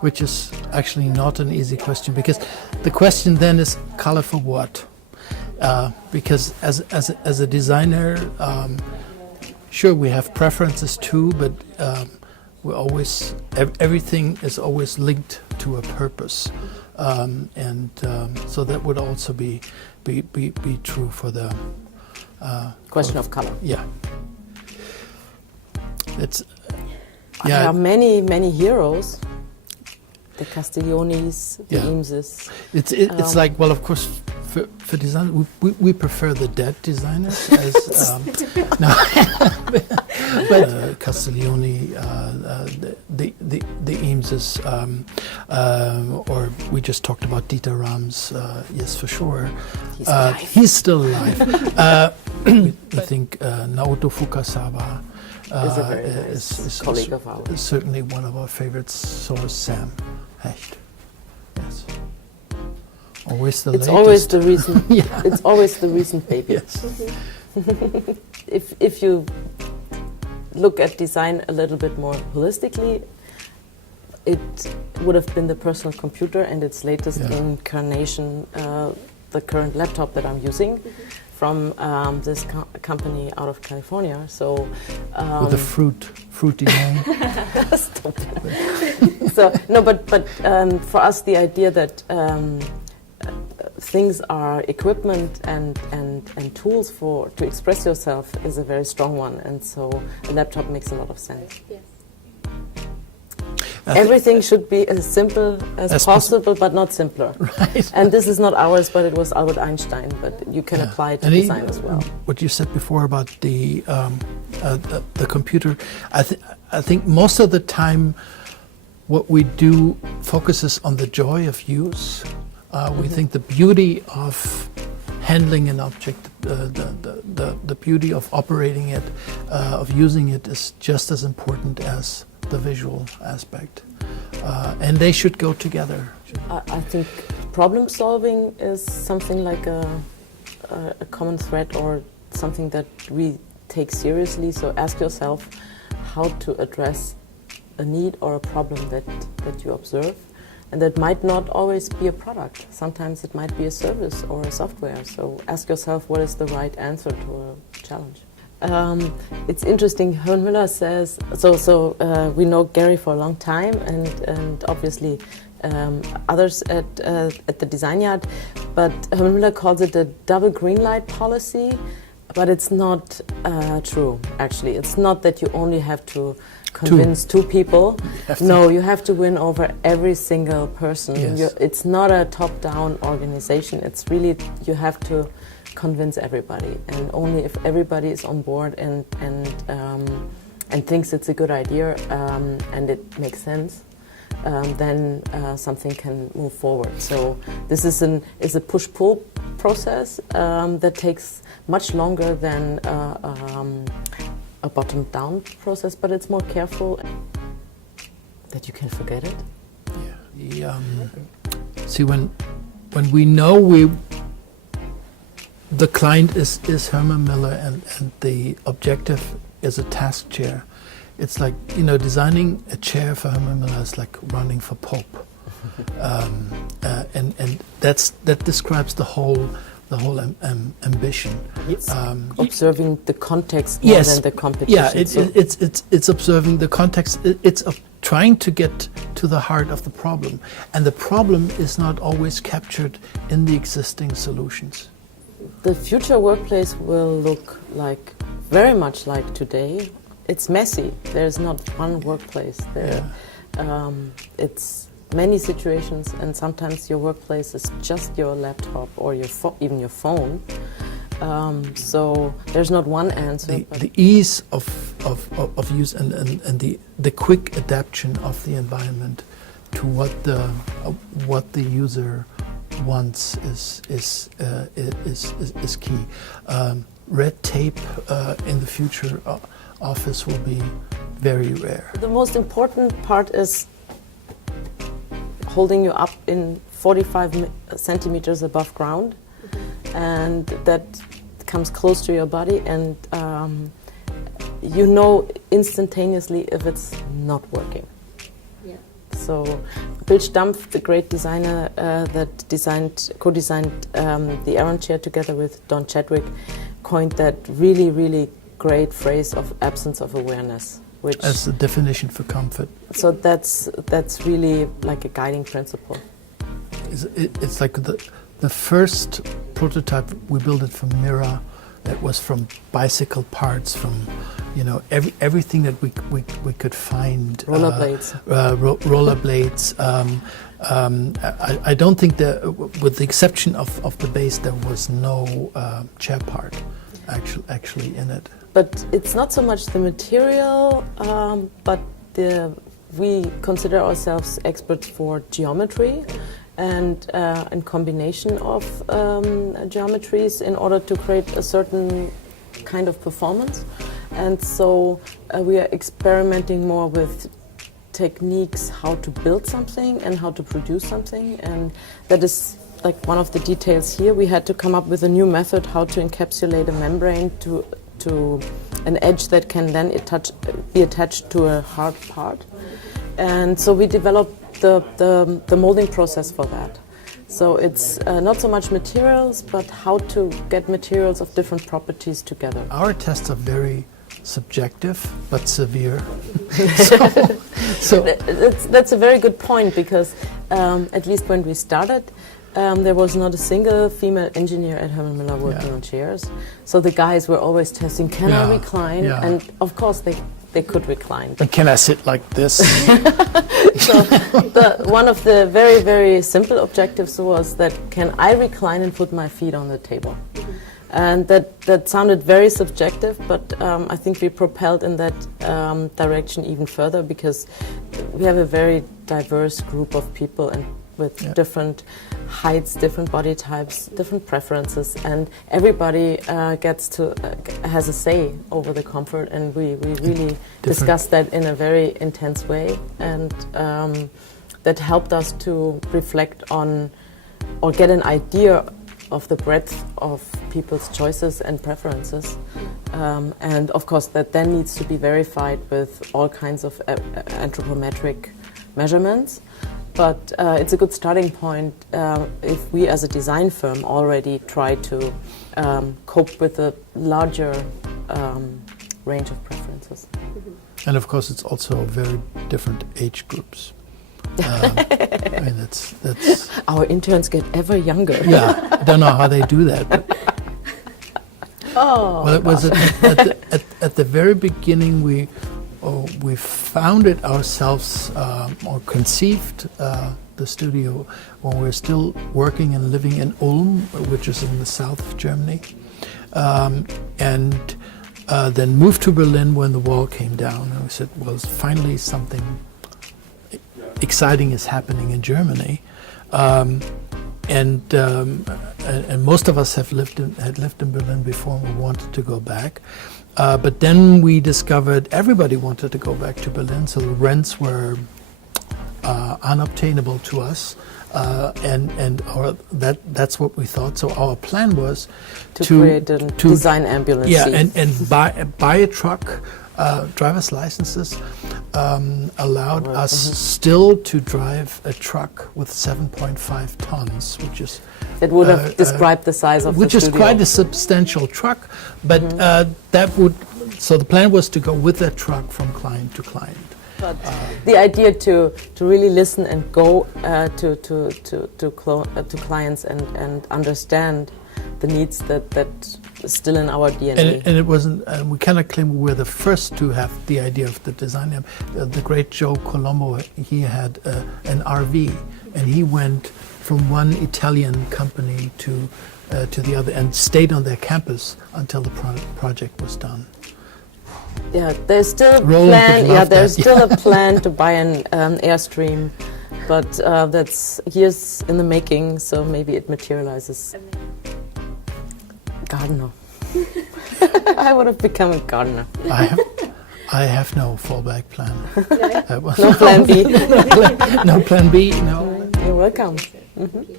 which is actually not an easy question, because the question then is color for what? Because as a designer, sure, we have preferences too, but we always everything is always linked to a purpose, and so that would also be true for the question of color. Yeah, it's. There are many heroes. The Castiglionis, the Eameses. It's like, well, of course, for design, we prefer the dead designers as but Castiglioni, the Eameses, or we just talked about Dieter Rams. Yes, for sure. He's still alive. I think Naoto Fukasawa is a very nice colleague of ours. Is certainly one of our favorites. So is Sam Hecht. Yes. Always the latest. Always the reason. It's always the recent baby. Yes. If you look at design a little bit more holistically, it would have been the personal computer and its latest incarnation, the current laptop that I'm using. From this company out of California, so with a fruity name. Stop it. So no, but for us, the idea that things are equipment and tools to express yourself is a very strong one, and so a laptop makes a lot of sense. Yes. Everything should be as simple as possible, but not simpler. Right. And this is not ours, but it was Albert Einstein. But you can apply it to design as well. What you said before about the computer, I think most of the time, what we do focuses on the joy of use. We think the beauty of handling an object, the beauty of operating it, of using it, is just as important as the visual aspect, and they should go together. I think problem solving is something like a common thread, or something that we take seriously. So ask yourself how to address a need or a problem that you observe, and that might not always be a product. Sometimes it might be a service or a software. So ask yourself what is the right answer to a challenge. It's interesting. Herman Miller says so. We know Gary for a long time, and obviously others at the Design Yard. But Herman Miller calls it a double green light policy, but it's not true. Actually, it's not that you only have to convince two people. No, you have to win over every single person. Yes. It's not a top-down organization. It's really, you have to convince everybody, and only if everybody is on board and thinks it's a good idea and it makes sense, then something can move forward. So this is a push-pull process that takes much longer than a bottom-down process, but it's more careful that you can forget it. Yeah. See, when we know the client is Herman Miller and the objective is a task chair. It's like, designing a chair for Herman Miller is like running for Pope. And that describes the whole ambition. Yes. Observing the context more than the competition. Yeah, it's observing the context. It's trying to get to the heart of the problem. And the problem is not always captured in the existing solutions. The future workplace will look very much like today. It's messy. There's not one workplace there. Yeah. It's many situations, and sometimes your workplace is just your laptop or even your phone. So there's not one answer. The ease of use and the quick adaptation of the environment to what the user wants is key. Red tape in the future office will be very rare. The most important part is holding you up in 45 centimeters above ground, and that comes close to your body, and you know instantaneously if it's not working. Yeah. So Bill Stumpf, the great designer that co-designed the Aeron chair together with Don Chadwick, coined that really, really great phrase of absence of awareness. Which as the definition for comfort. So that's really like a guiding principle. It's like the first prototype we built it from Mirra. That was from bicycle parts, from everything that we could find. Rollerblades. Rollerblades. I don't think that, with the exception of the base, there was no chair part actually in it. But it's not so much the material, but we consider ourselves experts for geometry and in combination of geometries in order to create a certain kind of performance. And so we are experimenting more with techniques how to build something and how to produce something, and that is like one of the details here. We had to come up with a new method how to encapsulate a membrane to an edge that can then be attached to a hard part. And so we developed the molding process for that. So it's not so much materials, but how to get materials of different properties together. Our tests are very subjective, but severe. That's a very good point, because at least when we started, there was not a single female engineer at Herman Miller working on chairs. So the guys were always testing, can I recline? And of course they could recline. And can I sit like this? So one of the very, very simple objectives was that, can I recline and put my feet on the table? And that sounded very subjective, but I think we propelled in that direction even further, because we have a very diverse group of people and with different heights, different body types, different preferences, and everybody has a say over the comfort, and we really discussed that in a very intense way, and that helped us to reflect on or get an idea of the breadth of people's choices and preferences, and of course that then needs to be verified with all kinds of anthropometric measurements. But it's a good starting point if we as a design firm already try to cope with a larger range of preferences. And of course it's also very different age groups. I mean, that's our interns get ever younger. Yeah, I don't know how they do that. But well, it was at the very beginning we founded ourselves or conceived the studio when we were still working and living in Ulm, which is in the south of Germany, and then moved to Berlin when the wall came down. And we said, well, finally something exciting is happening in Germany, and most of us had lived in Berlin before, and we wanted to go back. But then we discovered everybody wanted to go back to Berlin, so the rents were unobtainable to us, that's what we thought. So our plan was to create a design ambulance. Yeah, and buy a truck. Driver's licenses allowed us still to drive a truck with 7.5 tons, which is that would have described the size of which the is studio. Quite a substantial truck, but that would. So the plan was to go with that truck from client to client. But the idea to really listen and go to clients and understand the needs that is still in our DNA. And it wasn't. We cannot claim we were the first to have the idea of the design. The great Joe Colombo, he had an RV, and he went from one Italian company to the other and stayed on their campus until the project was done. Yeah, there's still a plan. Yeah, there's still a plan to buy an Airstream, but that's years in the making. So maybe it materializes. Gardener. I would have become a gardener. I have no fallback plan. No plan B. No plan B. No. You're welcome. Mm-hmm.